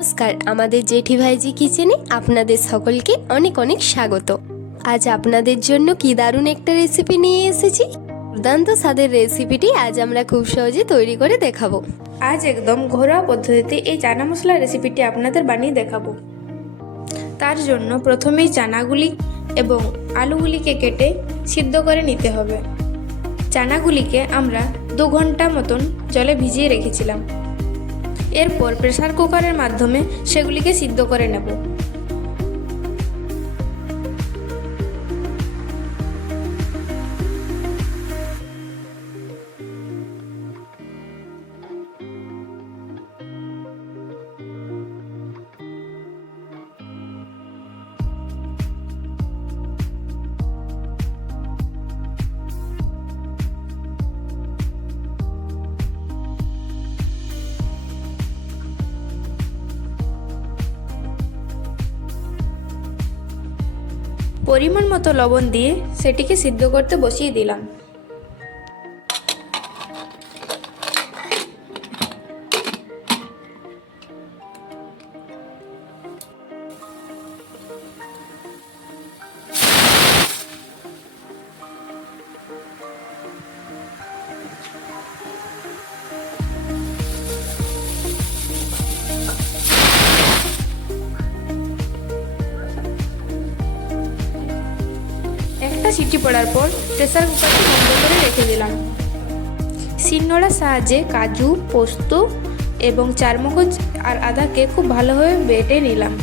নমস্কার, আমাদের জেঠি ভাইজি কিচেনে আপনাদের সকলকে অনেক অনেক স্বাগত। আজ আপনাদের জন্য কি দারুণ একটা রেসিপি নিয়ে এসেছি। দুর্দান্ত স্বাদের রেসিপিটি আজ আমরা খুব সহজে তৈরি করে দেখাবো। আজ একদম ঘরোয়া পদ্ধতিতে এই চানা মশলা রেসিপিটি আপনাদের বানিয়ে দেখাবো। তার জন্য প্রথমেই চানাগুলি এবং আলুগুলিকে কেটে সিদ্ধ করে নিতে হবে। চানাগুলিকে আমরা 2 ঘন্টা মতন জলে ভিজিয়ে রেখেছিলাম। এরপর প্রেসার কুকারের মাধ্যমে সেগুলিকে সিদ্ধ করে নেব। পরিমাণ মতো লবণ দিয়ে সেটিকে সিদ্ধ করতে বসিয়ে দিলাম। একটা সিটি পড়ার পর প্রেসার কুকারটি বন্ধ করে রেখে দিলাম। শিলনোড়ার সাহায্যে কাজু, পোস্ত এবং চারমগজ আর আদাকে খুব ভালোভাবে বেটে নিলাম।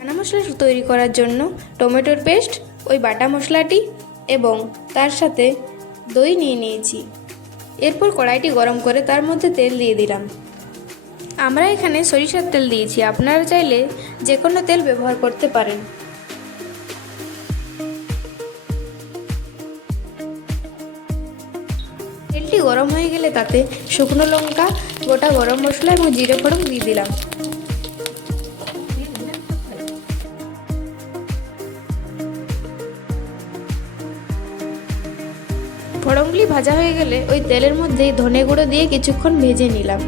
চানা মশলা তৈরি করার জন্য টমেটোর পেস্ট, ওই বাটা মশলাটি এবং তার সাথে দই নিয়ে নিয়েছি। এরপর কড়াইটি গরম করে তার মধ্যে তেল দিয়ে দিলাম। আমরা এখানে সরিষার তেল দিয়েছি, আপনারা চাইলে যে কোনো তেল ব্যবহার করতে পারেন। তেলটি গরম হয়ে গেলে তাতে শুকনো লঙ্কা, গোটা গরম মশলা এবং জিরে ফোড়ন দিয়ে দিলাম। ফোড়নগুলি ভাজা হয়ে গেলে ওই তেলের মধ্যেই ধনে গুঁড়ো দিয়ে কিছুক্ষণ ভেজে নিলাম।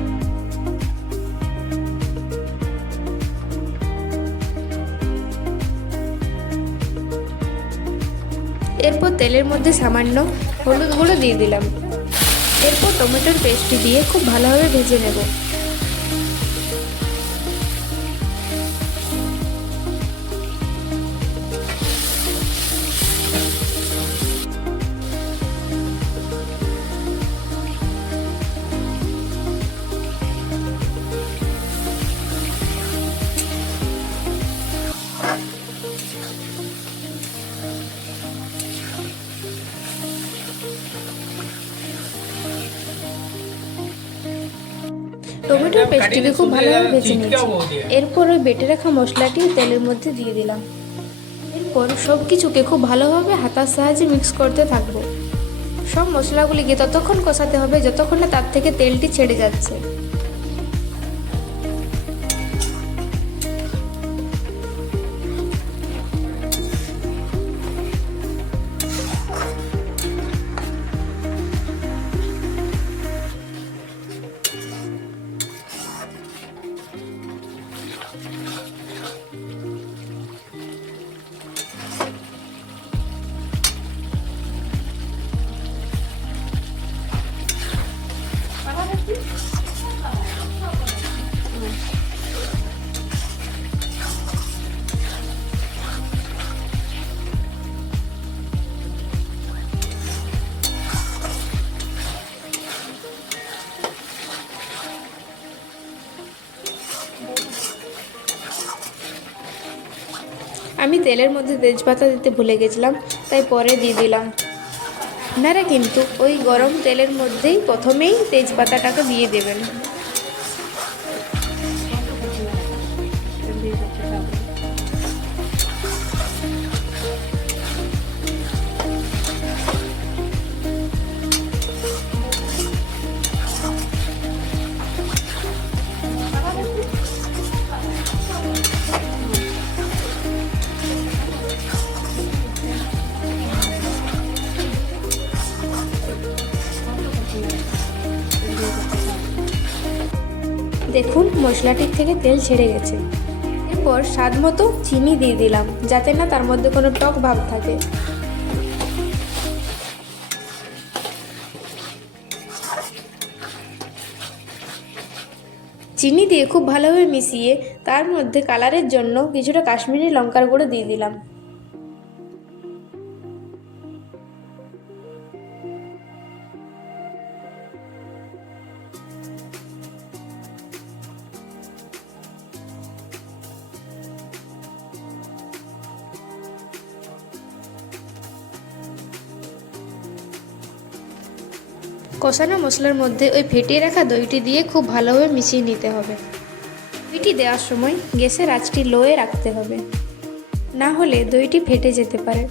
এরপর তেলের মধ্যে সামান্য হলুদ গুঁড়ো দিয়ে দিলাম। এরপর টমেটোর পেস্টটি দিয়ে খুব ভালোভাবে ভেজে নেব। টমেটোর পেস্টটিকে খুব ভালোভাবে ভেজে নিয়েছি। এরপর ওই বেটে রাখা মশলাটি তেলের মধ্যে দিয়ে দিলাম। এরপর সব কিছুকে খুব ভালোভাবে হাতার সাহায্যে মিক্স করতে থাকবো। সব মশলাগুলিকে ততক্ষণ কষাতে হবে যতক্ষণ না তার থেকে তেলটি ছেড়ে যাচ্ছে। আমি তেলের মধ্যে তেজপাতা দিতে ভুলে গেছিলাম, তাই পরে দিয়ে দিলাম। আপনারা কিন্তু ওই গরম তেলের মধ্যেই প্রথমেই তেজপাতাটাকে দিয়ে দেবেন। দেখুন মশলাটির থেকে তেল ছেড়ে গেছে। এরপর স্বাদ মতো চিনি দিয়ে দিলাম, যাতে না তার মধ্যে কোনো টক ভাব থাকে। চিনি দিয়ে খুব ভালোভাবে মিশিয়ে তার মধ্যে কালারের জন্য কিছুটা কাশ্মীরি লঙ্কার গুঁড়ো দিয়ে দিলাম। কষানো মশলার মধ্যে ওই ফেটিয়ে রাখা দইটি দিয়ে খুব ভালোভাবে মিশিয়ে নিতে হবে। দইটি দেওয়ার সময় গ্যাসের আঁচটি লোয়ে রাখতে হবে, না হলে দইটি ফেটে যেতে পারে।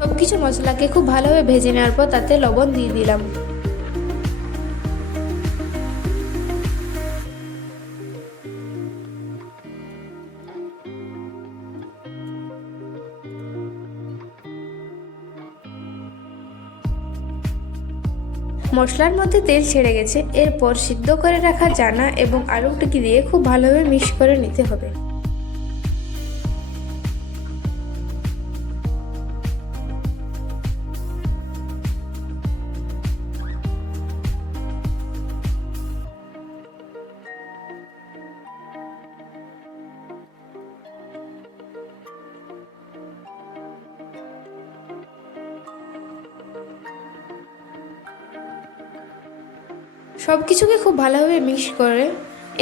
সবকিছু মশলাকে খুব ভালোভাবে ভেজে নেওয়ার পর তাতে লবণ দিয়ে দিলাম। মশলার মধ্যে তেল ছেড়ে গেছে। এরপর সিদ্ধ করে রাখা চানা এবং আলুটিকে দিয়ে খুব ভালোভাবে মিক্স করে নিতে হবে। সব কিছুকে খুব ভালোভাবে মিক্স করে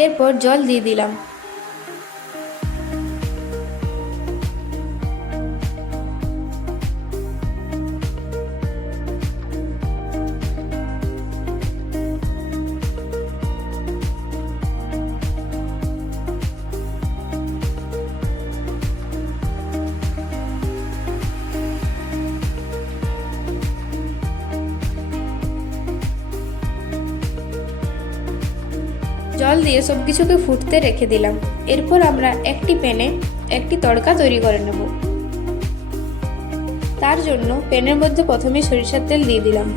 এরপর জল দিয়ে দিলাম। জল দিয়ে সব কিছুকে ফুটতে রেখে দিলাম। এরপর আমরা একটি প্যানে একটি তড়কা তৈরি করে নেব। তার জন্য প্যানের মধ্যে প্রথমে সরিষার তেল দিয়ে দিলাম।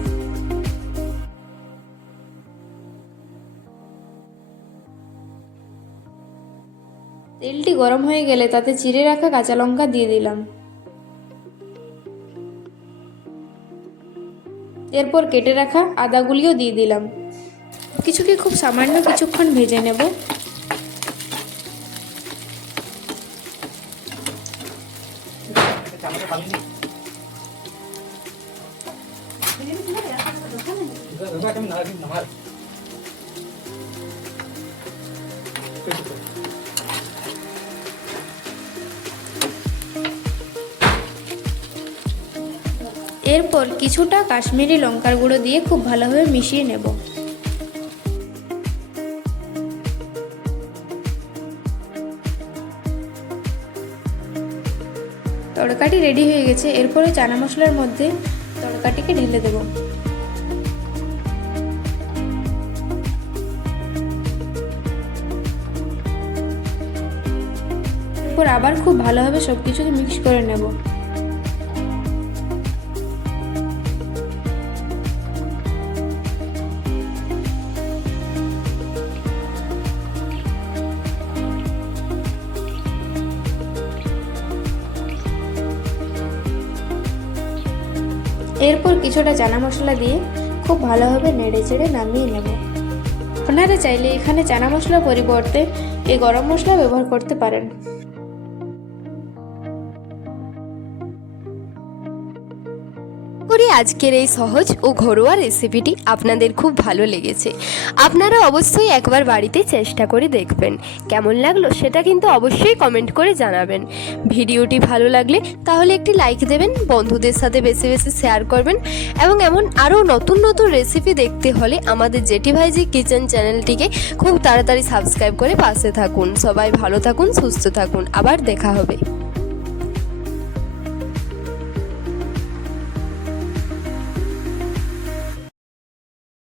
তেলটি গরম হয়ে গেলে তাতে চিড়ে রাখা কাঁচা লঙ্কা দিয়ে দিলাম। এরপর কেটে রাখা আদাগুলিও দিয়ে দিলাম। কিছুকে খুব সামান্য কিছুক্ষণ ভেজে নেব। এরপর কিছুটা কাশ্মীরি লঙ্কার গুঁড়ো দিয়ে খুব ভালোভাবে মিশিয়ে নেব। তড়কাটি রেডি হয়ে গেছে। এরপরে চানা মশলার মধ্যে তড়কাটিকে ঢেলে দেব। এরপর আবার খুব ভালোভাবে সবকিছুকে মিক্স করে নেব। এরপর কিছুটা চানা মশলা দিয়ে খুব ভালোভাবে নেড়ে চেড়ে নামিয়ে নেব। আপনারা চাইলে এখানে চানা মশলার পরিবর্তে এই গরম মশলা ব্যবহার করতে পারেন। করি আজকের এই সহজ ও ঘরোয়া রেসিপিটি আপনাদের খুব ভালো লেগেছে। আপনারা অবশ্যই একবার বাড়িতে চেষ্টা করে দেখবেন। কেমন লাগলো সেটা কিন্তু অবশ্যই কমেন্ট করে জানাবেন। ভিডিওটি ভালো লাগলে তাহলে একটি লাইক দেবেন, বন্ধুদের সাথে বেশি বেশি শেয়ার করবেন এবং এমন আরও নতুন নতুন রেসিপি দেখতে হলে আমাদের জেঠি ভাইজি কিচেন চ্যানেলটিকে খুব তাড়াতাড়ি সাবস্ক্রাইব করে পাশে থাকুন। সবাই ভালো থাকুন, সুস্থ থাকুন, আবার দেখা হবে।